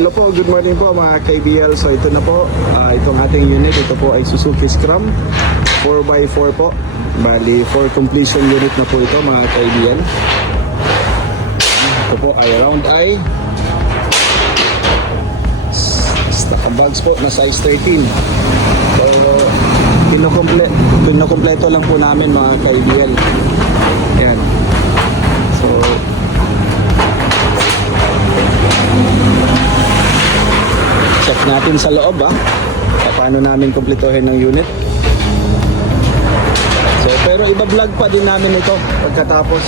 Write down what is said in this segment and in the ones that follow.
Hello po, good morning po mga KBL. So ito na po, itong ating unit. Ito po ay Suzuki Scrum 4x4 po. Bali, for completion unit na po ito mga KBL. Ito po ay round eye. Bags po na size 13. So, pinokompleto lang po namin mga KBL. Ayan. So, check natin sa loob paano namin kumpletuhin ng unit. So pero iba-vlog pa din namin ito pagkatapos,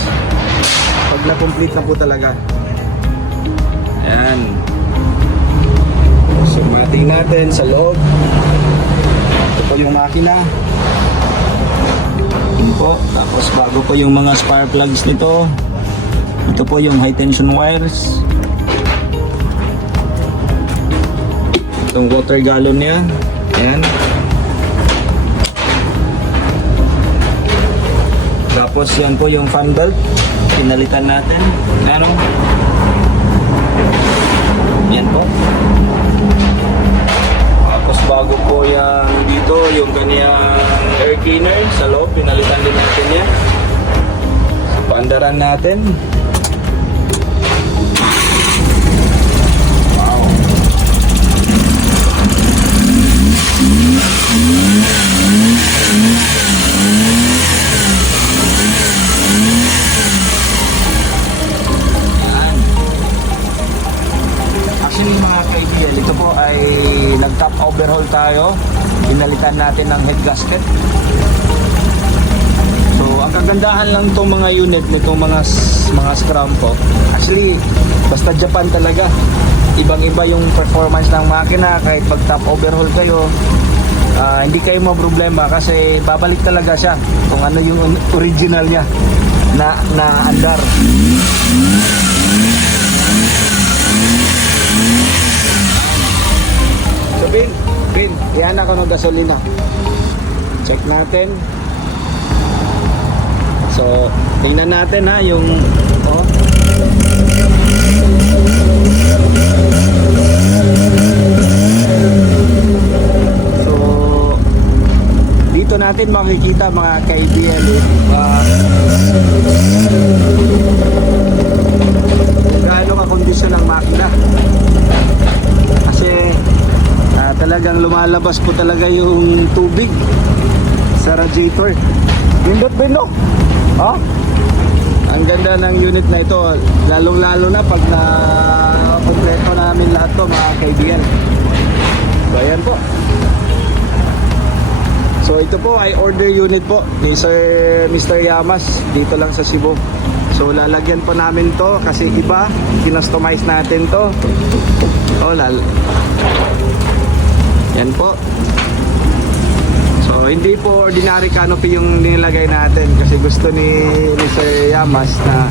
pag na-complete na po talaga. Ayan. So mating natin sa loob. Ito po yung makina. Ito po. Tapos bago po yung mga spark plugs nito. Ito po yung high tension wires. Itong water gallon niya. Ayan. Tapos yan po yung fan belt. Pinalitan natin. Ayan o. Yan po. Tapos bago po yan dito, yung kanyang air cleaner sa loob. Pinalitan din natin yan. Paandaran natin. Actually mga KBL, ito po ay nag-top overhaul tayo. Pinalitan natin ng head gasket. So ang kagandahan lang itong mga unit nitong mga Scrum po. Actually, basta Japan talaga. Ibang-iba yung performance ng makina kahit mag-top overhaul kayo. Hindi kayo problema kasi babalik talaga siya kung ano yung original niya na andar. So Bin, yan ako ng gasolina. Check natin. So tingnan natin yung dito natin makikita mga KBL gaano ka-kondisyon ang makina kasi talagang lumalabas po talaga yung tubig sa radiator. Bindot ang ganda ng unit na ito, lalong-lalo na pag na kompleto namin lahat to mga KBL. So ayan po. So ito po ay order unit po ni Mr. Yamas dito lang sa Cebu. So lalagyan po namin to kasi iba, kinustomize natin to. Yan po. So hindi po ordinary canopy yung nilagay natin kasi gusto ni Mr. Yamas na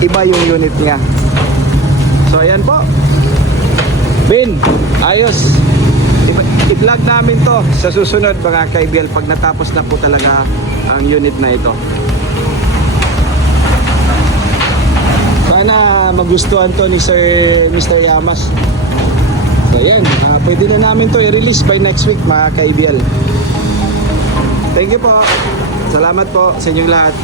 iba yung unit niya. So ayan po. Bin, ayos. I-vlog namin to sa susunod mga KBL pag natapos na po talaga ang unit na ito. Sana magustuhan to ni Mr. Yamas. So yan, pwede na namin to i-release by next week mga KBL. Thank you po. Salamat po sa inyong lahat.